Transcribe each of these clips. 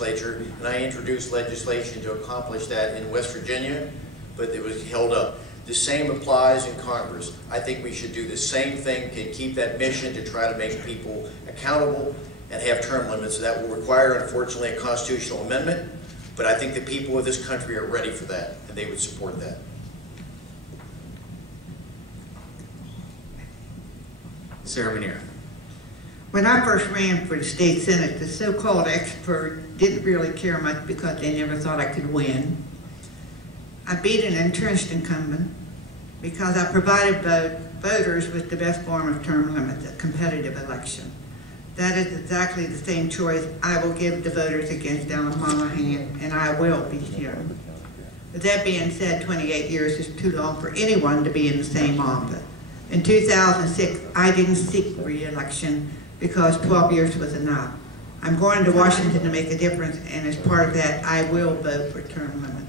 legislature, and I introduced legislation to accomplish that in West Virginia, but it was held up. The same applies in Congress. I think we should do the same thing to keep that mission to try to make people accountable and have term limits. That will require, unfortunately, a constitutional amendment, but I think the people of this country are ready for that, and they would support that. Sarah Manier. When I first ran for the state senate, the so-called expert didn't really care much because they never thought I could win. I beat an entrenched incumbent because I provided voters with the best form of term limits, a competitive election. That is exactly the same choice I will give the voters against Alan Monahan, and I will beat him. With that being said, 28 years is too long for anyone to be in the same office. In 2006, I didn't seek re-election because 12 years was enough. I'm going to Washington to make a difference, and as part of that, I will vote for term limits.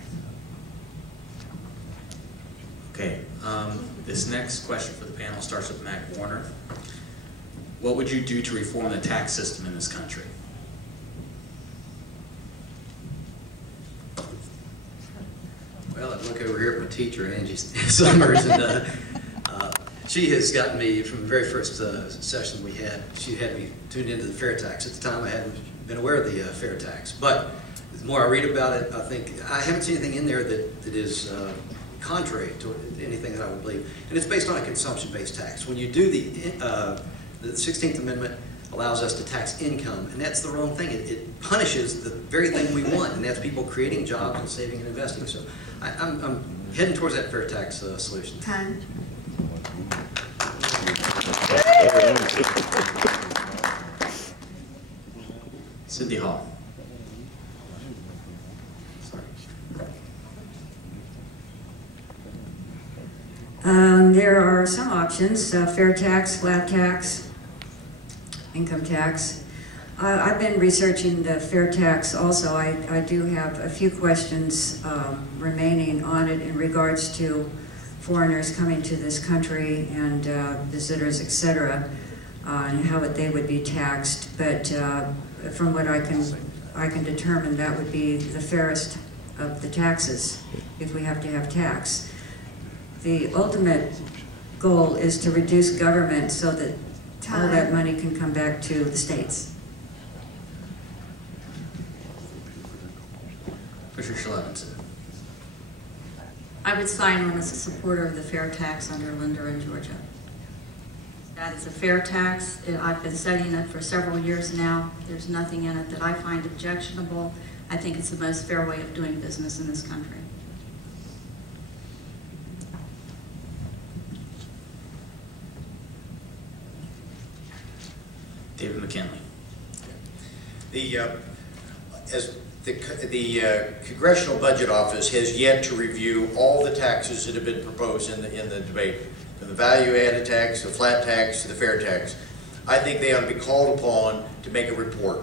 Okay, this next question for the panel starts with Mac Warner. What would you do to reform the tax system in this country? Well, I look over here at my teacher, Angie Summers, and she has gotten me from the very first session we had. She had me tuned into the fair tax. At the time, I hadn't been aware of the fair tax. But the more I read about it, I think I haven't seen anything in there that is contrary to anything that I would believe. And it's based on a consumption-based tax. When you do the 16th Amendment allows us to tax income, and that's the wrong thing. It punishes the very thing we want, and that's people creating jobs and saving and investing. So I'm heading towards that fair tax solution. Time. Cindy Hall. There are some options, fair tax, flat tax, income tax. I've been researching the fair tax also. I do have a few questions remaining on it in regards to foreigners coming to this country and visitors, etc., and how they would be taxed. But from what I can determine, that would be the fairest of the taxes if we have to have tax. The ultimate goal is to reduce government so that all that money can come back to the states. Patricia Levinson. I would sign on as a supporter of the fair tax under Linder in Georgia. That is a fair tax. I've been studying it for several years now. There's nothing in it that I find objectionable. I think it's the most fair way of doing business in this country. David McKinley. The Congressional Budget Office has yet to review all the taxes that have been proposed in the debate, from the value-added tax, the flat tax, to the fair tax. I think they ought to be called upon to make a report.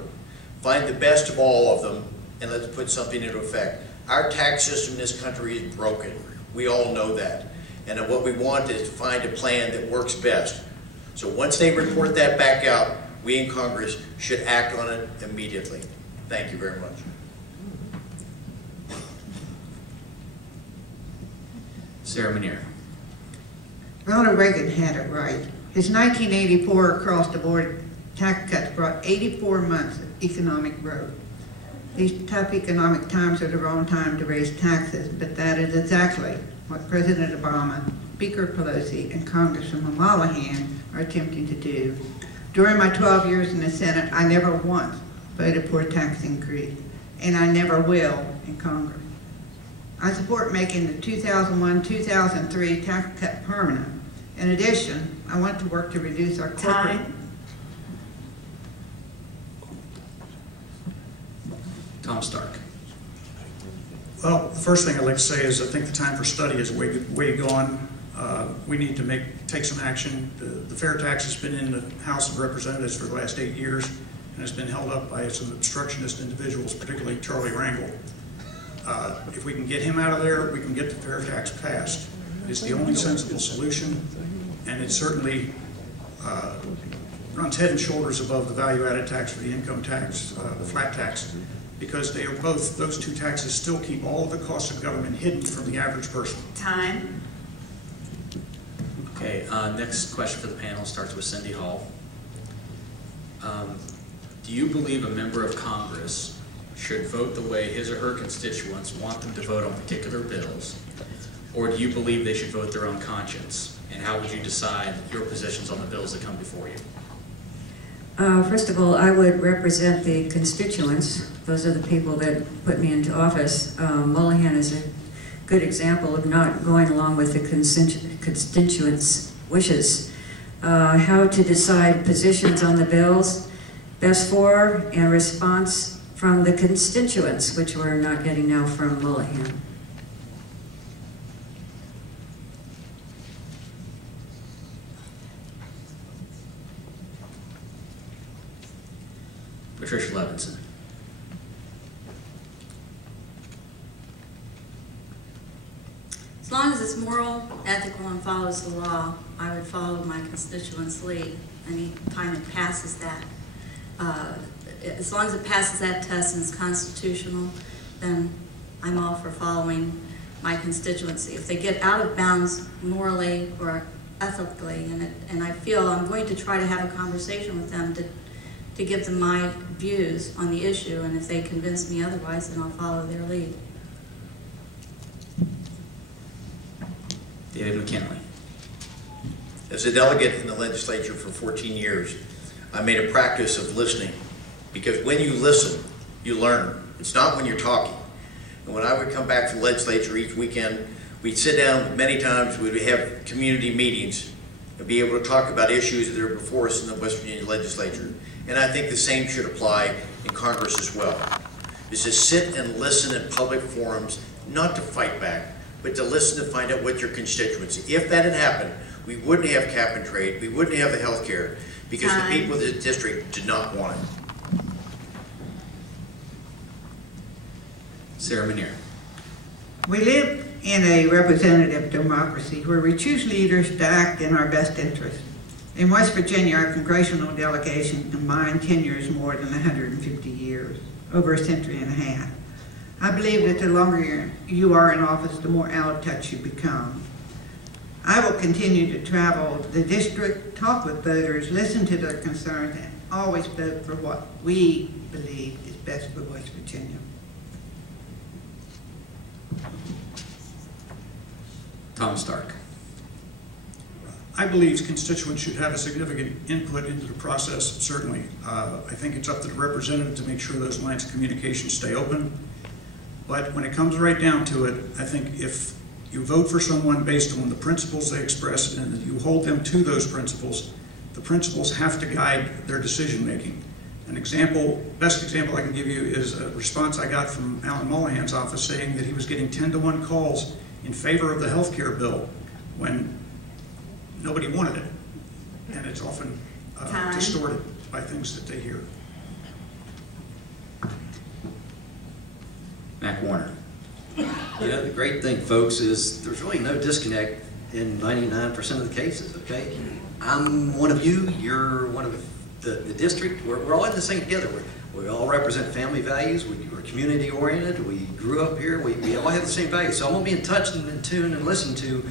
Find the best of all of them, and let's put something into effect. Our tax system in this country is broken. We all know that. And what we want is to find a plan that works best. So once they report that back out, we in Congress should act on it immediately. Thank you very much. Sarah Manier. Ronald Reagan had it right. His 1984 across-the-board tax cuts brought 84 months of economic growth. These tough economic times are the wrong time to raise taxes, but that is exactly what President Obama, Speaker Pelosi, and Congressman Monahan are attempting to do. During my 12 years in the Senate, I never once voted for a tax increase, and I never will in Congress. I support making the 2001-2003 tax cut permanent. In addition, I want to work to reduce our corporate... Tom Stark. Well, the first thing I'd like to say is I think the time for study is way gone. We need to take some action. The fair tax has been in the House of Representatives for the last 8 years and has been held up by some obstructionist individuals, particularly Charlie Rangel. If we can get him out of there, we can get the fair tax passed. It's the only sensible solution, and it certainly runs head and shoulders above the value-added tax or the income tax, the flat tax. because they are both, those two taxes still keep all of the costs of government hidden from the average person. Time. Okay, next question for the panel starts with Cindy Hall. Do you believe a member of Congress should vote the way his or her constituents want them to vote on particular bills? Or do you believe they should vote their own conscience? And how would you decide your positions on the bills that come before you? First of all, I would represent the constituents. Those are the people that put me into office. Mullihan is a good example of not going along with the constituents' wishes. How to decide positions on the bills, best for and response from the constituents, which we're not getting now from Mullihan. Patricia Levinson. As long as it's moral, ethical, and follows the law, I would follow my constituents' lead any time it passes that. As long as it passes that test and is constitutional, then I'm all for following my constituency. If they get out of bounds morally or ethically, and I feel I'm going to try to have a conversation with them to give them my views on the issue, and if they convince me otherwise, then I'll follow their lead. David McKinley. As a delegate in the legislature for 14 years, I made a practice of listening, because when you listen, you learn. It's not when you're talking. And when I would come back from the legislature each weekend, we'd sit down many times, we'd have community meetings and be able to talk about issues that are before us in the West Virginia legislature. And I think the same should apply in Congress as well. Is to sit and listen in public forums, not to fight back, but to listen to find out what your constituency. If that had happened, we wouldn't have cap and trade, we wouldn't have the health care, because the people of the district did not want it. Sarah Manier. We live in a representative democracy where we choose leaders to act in our best interest. In West Virginia, our congressional delegation combined tenure is more than 150 years, over a century and a half. I believe that the longer you are in office, the more out of touch you become. I will continue to travel the district, talk with voters, listen to their concerns, and always vote for what we believe is best for West Virginia. Tom Stark. I believe constituents should have a significant input into the process, certainly. I think it's up to the representative to make sure those lines of communication stay open. But when it comes right down to it, I think if you vote for someone based on the principles they express and that you hold them to those principles, the principles have to guide their decision making. An example, best example I can give you is a response I got from Alan Mullihan's office saying that he was getting 10-to-1 calls in favor of the health care bill when nobody wanted it. And it's often distorted by things that they hear. Mac Warner. You know, the great thing, folks, is there's really no disconnect in 99% of the cases, okay? I'm one of you, you're one of the district. We're all in this thing together. We all represent family values. We're community oriented. We grew up here. We all have the same values. So I'm going to be in touch and in tune and listen to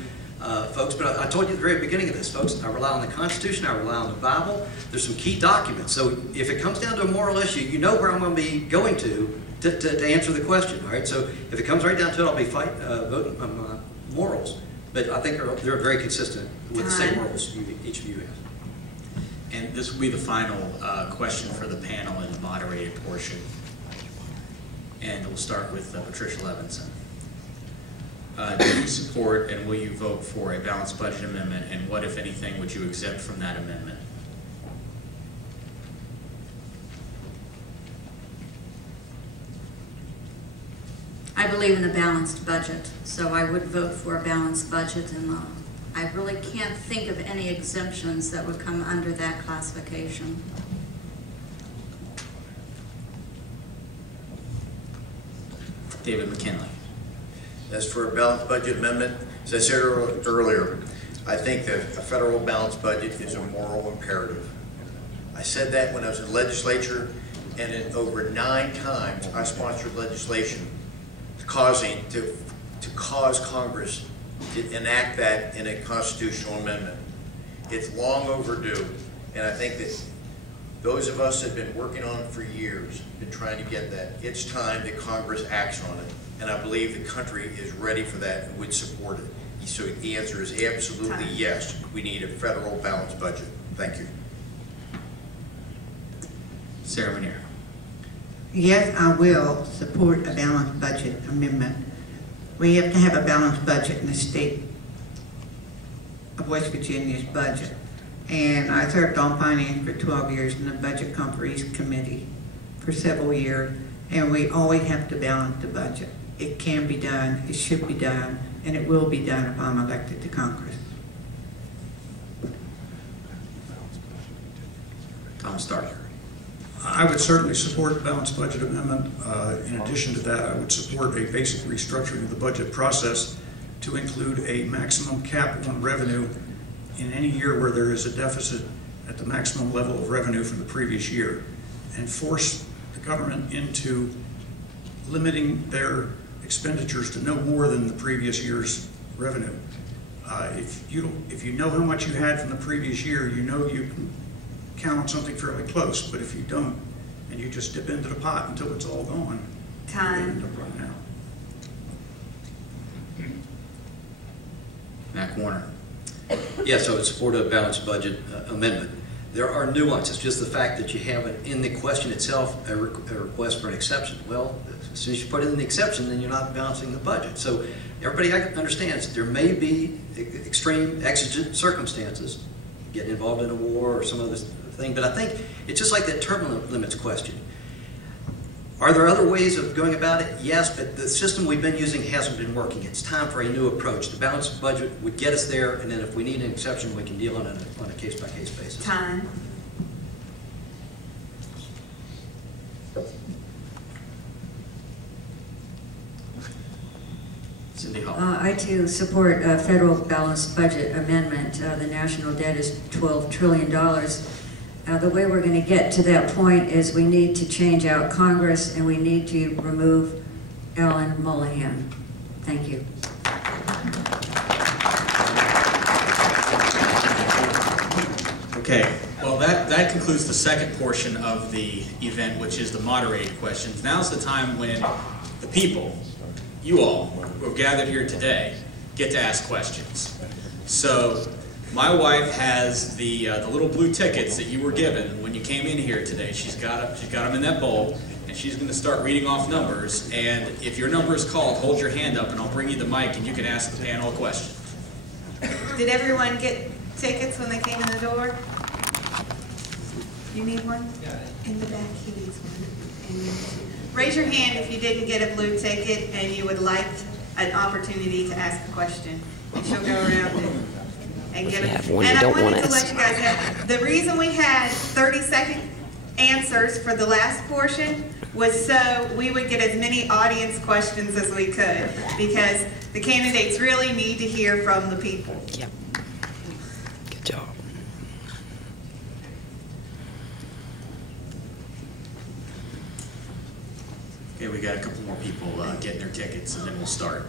folks. But I told you at the very beginning of this, folks, I rely on the Constitution. I rely on the Bible. There's some key documents. So if it comes down to a moral issue, you know where I'm going to be going to answer the question. All right. So if it comes right down to it, I'll be voting on morals. But I think they're very consistent with the same morals each of you has. And this will be the final question for the panel in the moderated portion. And we'll start with Patricia Levinson. Do you support and will you vote for a balanced budget amendment, and what, if anything, would you exempt from that amendment? I believe in a balanced budget, so I would vote for a balanced budget, and I really can't think of any exemptions that would come under that classification. David McKinley. As for a balanced budget amendment, as I said earlier, I think that a federal balanced budget is a moral imperative. I said that when I was in the legislature, And in over 9 times, I sponsored legislation causing to cause Congress to enact that in a constitutional amendment. It's long overdue, and I think that those of us that have been working on it for years, been trying to get that, it's time that Congress acts on it, and I believe the country is ready for that and would support it. So the answer is absolutely yes. We need a federal balanced budget. Thank you. Sarah Manier. Yes, I will support a balanced budget amendment. We have to have a balanced budget in the state of West Virginia's budget. And I served on finance for 12 years in the Budget Conference Committee for several years, and we always have to balance the budget. It can be done, it should be done, and it will be done if I'm elected to Congress. Tom Stark. I would certainly support the balanced budget amendment. In addition to that, I would support a basic restructuring of the budget process to include a maximum cap on revenue in any year where there is a deficit at the maximum level of revenue from the previous year, and force the government into limiting their expenditures to no more than the previous year's revenue. If you know how much you had from the previous year, you know you can count on something fairly close, but if you don't, and you just dip into the pot until it's all gone, you end up running out. Matt Warner. Yes, I would support a balanced budget amendment. There are nuances, just the fact that you have in the question itself a request for an exception. Well, as soon as you put it in the exception, then you're not balancing the budget. So everybody understands there may be extreme exigent circumstances, getting involved in a war or some other thing, but I think it's just like that term limits question. Are there other ways of going about it? Yes, but the system we've been using hasn't been working. It's time for a new approach. The balanced budget would get us there, and then if we need an exception, we can deal on a case-by-case basis. Time. Cindy Hall. I too support a federal balanced budget amendment. The national debt is $12 trillion. The way we're going to get to that point is we need to change out Congress and we need to remove Alan Mullihan. Thank you. Okay, well that concludes the second portion of the event, which is the moderated questions. Now's the time when the people, you all, who have gathered here today, get to ask questions. So, my wife has the little blue tickets that you were given when you came in here today. She's got them in that bowl, and she's going to start reading off numbers. And if your number is called, hold your hand up, and I'll bring you the mic, and you can ask the panel a question. Did everyone get tickets when they came in the door? You need one? Yeah. In the back, he needs one. And raise your hand if you didn't get a blue ticket and you would like an opportunity to ask a question. And she'll go around and get it. And I wanted to let you guys know, the reason we had 30-second answers for the last portion was so we would get as many audience questions as we could, because the candidates really need to hear from the people. Yep. Good job. Okay, we got a couple more people getting their tickets, and then we'll start.